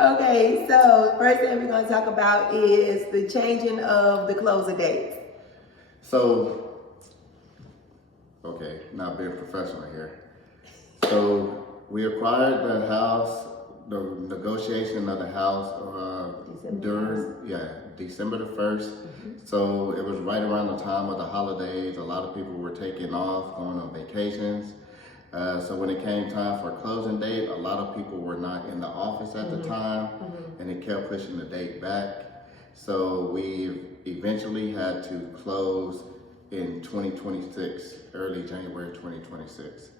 Okay, so first thing we're gonna talk about is the changing of the closing dates. So, okay, not being professional here. So we acquired the house, the negotiation of the house December the 1st. So it was right around the time of the holidays. A lot of people were taking off, going on vacations. So when it came time for closing date, a lot of people were not in the office at the time, and it kept pushing the date back. So we eventually had to close in 2026, early January 2026.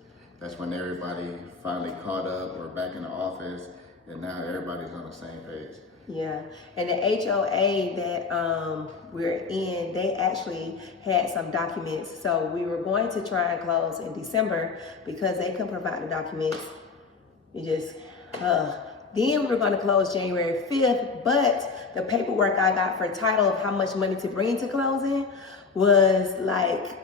That's when everybody finally caught up, we're back in the office, and now everybody's on the same page. Yeah, and the HOA that we're in, they actually had some documents. So we were going to try and close in December because they couldn't provide the documents. Then we're going to close January 5th, but the paperwork I got for title of how much money to bring to closing was like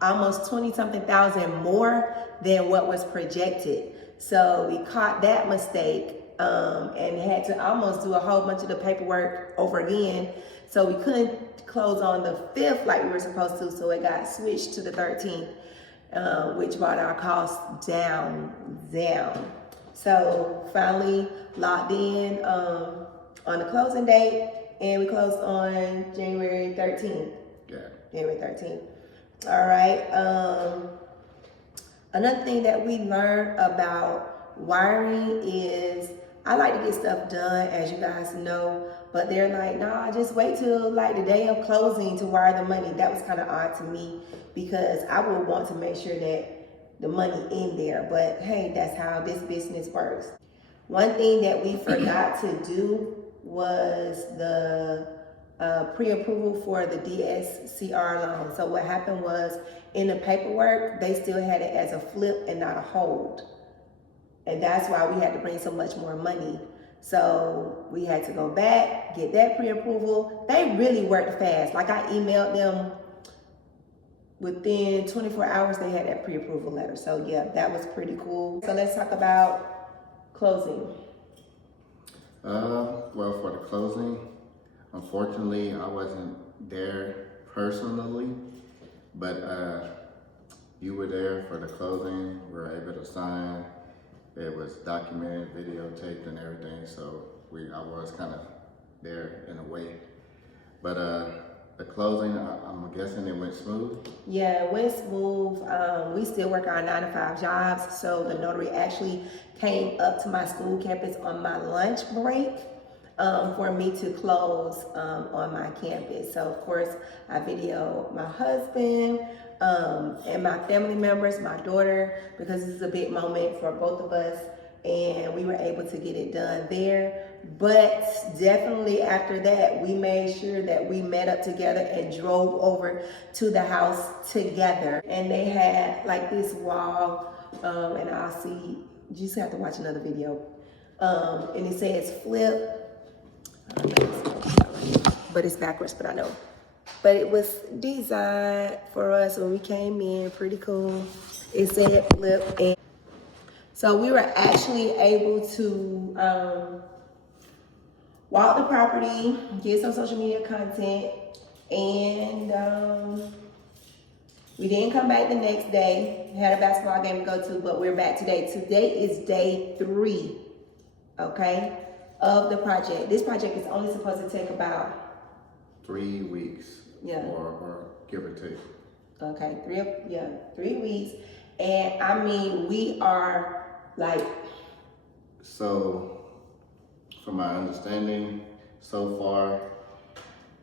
almost 20-something thousand more than what was projected. So we caught that mistake and had to almost do a whole bunch of the paperwork over again. So we couldn't close on the 5th like we were supposed to, so it got switched to the 13th, which brought our costs down. So finally locked in on the closing date, and we closed on January 13th. Yeah. January 13th. All right. Another thing that we learned about wiring is I like to get stuff done, as you guys know, but they're like, nah, just wait till like the day of closing to wire the money. That was kind of odd to me because I would want to make sure that the money in there, but hey, that's how this business works. One thing that we forgot to do was the pre-approval for the DSCR loan. So what happened was in the paperwork, they still had it as a flip and not a hold. And that's why we had to bring so much more money. So we had to go back, get that pre-approval. They really worked fast. Like I emailed them within 24 hours, they had that pre-approval letter. So yeah, that was pretty cool. So let's talk about closing. Well, for the closing, unfortunately, I wasn't there personally, but you were there for the closing. We were able to sign. It was documented, videotaped, and everything. So I was kind of there in a way. But the closing, I'm guessing it went smooth. Yeah, it went smooth. We still work our 9-to-5 jobs. So the notary actually came up to my school campus on my lunch break for me to close on my campus. So of course I videoed my husband and my family members, my daughter, because this is a big moment for both of us, and we were able to get it done there. But definitely after that, we made sure that we met up together and drove over to the house together. And they had like this wall, and I'll see, you just have to watch another video. And it says flip, but it's backwards, but I know. But it was designed for us when we came in, pretty cool. It said flip, and so we were actually able to walk the property, get some social media content, and we didn't come back the next day. We had a basketball game to go to, but we're back today. Today is day 3, okay, of the project. This project is only supposed to take about 3 weeks, yeah, or give or take. Okay, 3 weeks, and I mean we are like. So, from my understanding, so far,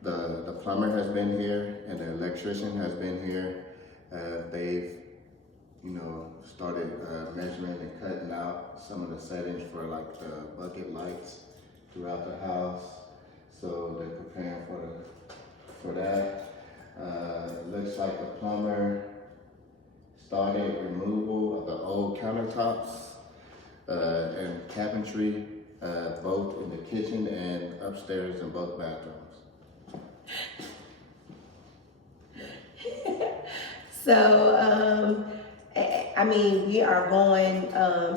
the plumber has been here and the electrician has been here. They've, started measuring and cutting out some of the settings for like the bucket lights throughout the house. So they're preparing for that. Looks like the plumber started removal of the old countertops and cabinetry, both in the kitchen and upstairs in both bathrooms. So I mean, we are going,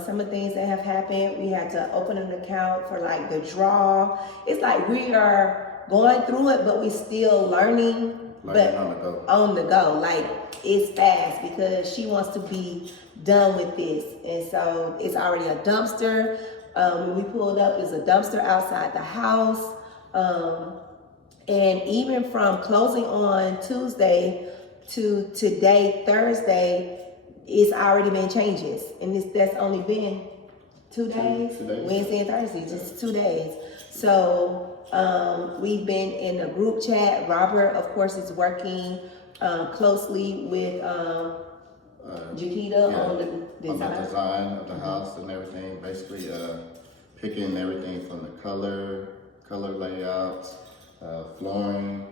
some of the things that have happened, we had to open an account for like the draw. It's like we are going through it, but we still learning. But on the go. on the go, like it's fast because she wants to be done with this. And so it's already a dumpster. When we pulled up, there's a dumpster outside the house. And even from closing on Tuesday to today, Thursday, it's already been changes. And that's only been 2 days, 2 days. Wednesday and Thursday, just 2 days. So we've been in a group chat. Robert, of course, is working closely with Jaquita on the on the design. design of the house and everything. Basically, picking everything from the color layouts, flooring,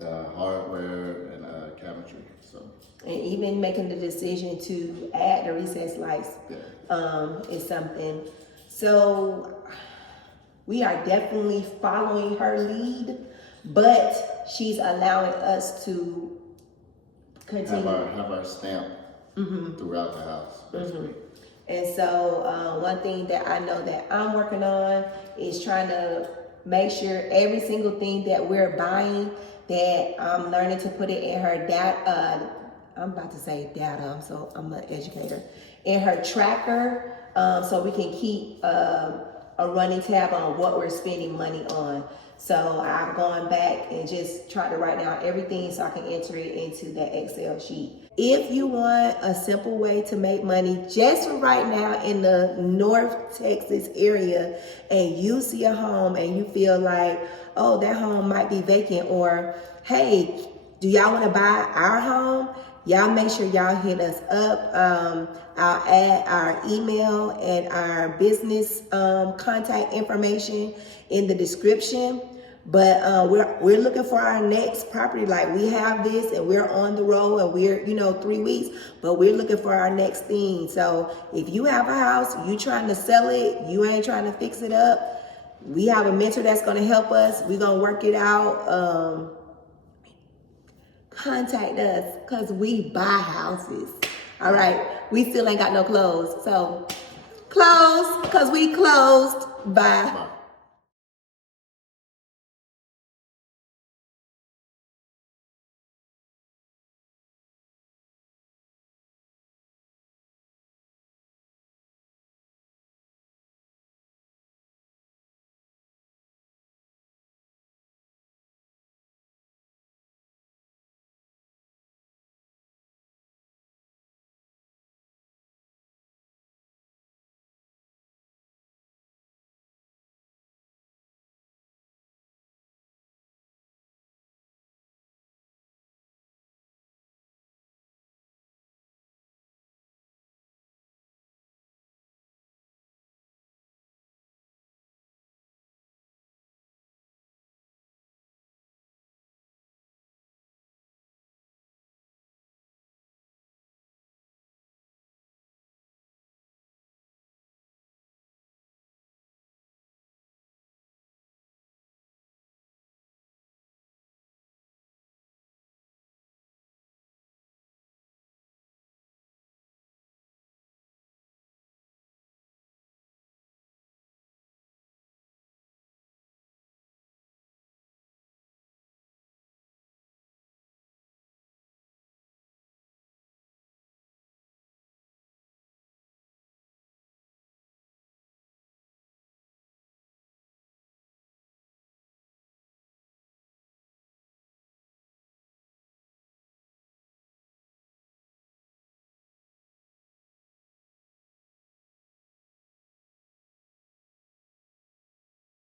hardware, and cabinetry. So. And even making the decision to add the recessed lights Yeah. is something. So we are definitely following her lead, but she's allowing us to continue. Have our stamp throughout the house, basically. And so one thing that I know that I'm working on is trying to make sure every single thing that we're buying, that I'm learning to put it in her data. I'm about to say data, so I'm an educator. In her tracker, so we can keep a running tab on what we're spending money on. So I've gone back and just tried to write down everything so I can enter it into that Excel sheet. If you want a simple way to make money just right now in the North Texas area, and you see a home and you feel like, oh, that home might be vacant, or hey, do y'all want to buy our home? Y'all make sure y'all hit us up. I'll add our email and our business contact information in the description. But we're looking for our next property. Like, we have this and we're on the road and we're 3 weeks, but we're looking for our next thing. So if you have a house, you trying to sell it, you ain't trying to fix it up, we have a mentor that's going to help us. We're going to work it out. Contact us because we buy houses. All right. We still ain't got no clothes. So close because we closed. Bye.